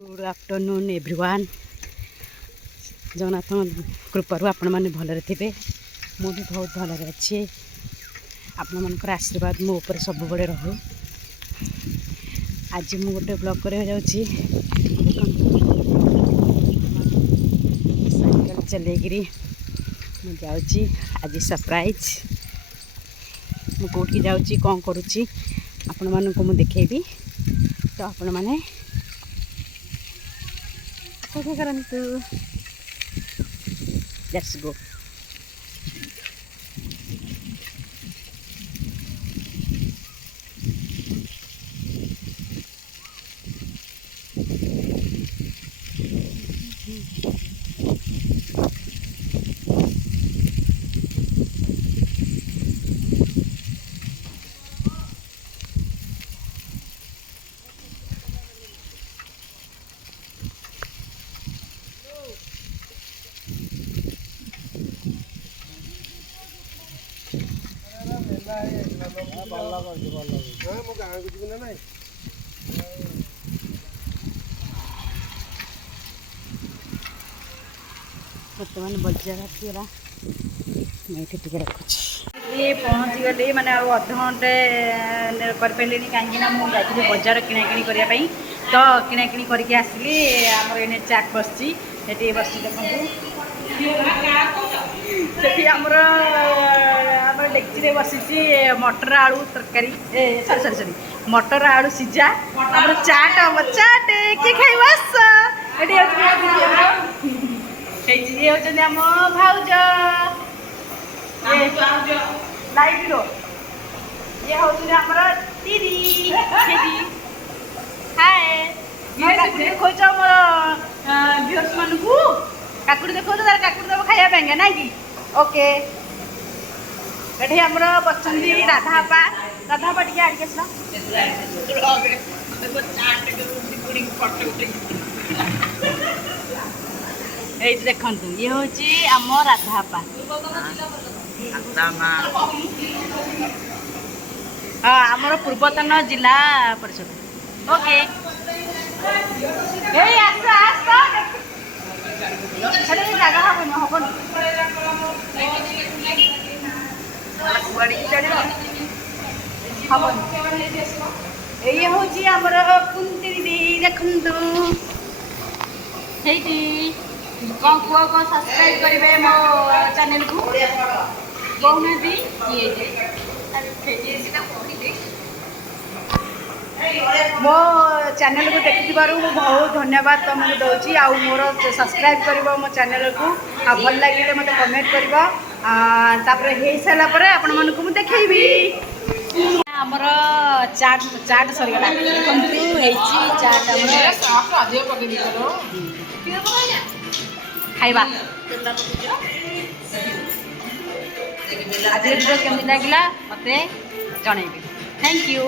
Good afternoon everyone. Jagannath कृपारू आपण मैंने भलरे थे, मु भी बहुत भलरे अच्छे। आपण मनकर आशीर्वाद मो ऊपर सब बड़े रहू। आज मु गोटे ब्लॉग कर साइकिल चलैकि मुझे आज सरप्राइज मु कौटि जाऊँगी कौन करुँची आपण मानक मु देखेबी। तो आपण मैंने क्या करंतु। Let's go. बर्तमान बजार आसगला मुझे रखुच्छी ये पहुँची गली मैंने अध घंटे कर पारे कहीं मुझे बजार किणाकिणी करने तो किणाकिणी करके आसली। आम ये चाट बसी बस देखो से आमर डेक्ची बसी मटर आलू तरकारी सॉरी सॉरी सॉरी मटर आलू सिझा आम चाट हम चाट किए खाइब ये होती आम भाउज लाइट रो ये हूँ आमर दीदी हाय देखो मोर व्यूअर्स मान को काकुड़ी देखो तार काकुड़ी देव खाया ना कि ओके ये आमर बच्ची राधापा राधापा टे आड़के ये देखु ये हूँ आम राधापा हाँ आमर पूर्वतन जिला परिषद ओके जगह हम हम ये हूँ आमर कुंती दीदी देखु कौन कुआ कौन सब्सक्राइब करेंगे मो चैनल को कहना मो चैनल को देखि बहुत धन्यवाद तुमको दूसरी आ मोर सब्सक्राइब कर मो चैनल को आ भल लगे मत कमेंट कर हो सारापर आपण मन को देखेबी। आमर चाट चाट सरीगला देखु चाट खाइबा आज वीडियो केमती लगे मत जनइबी। Thank you.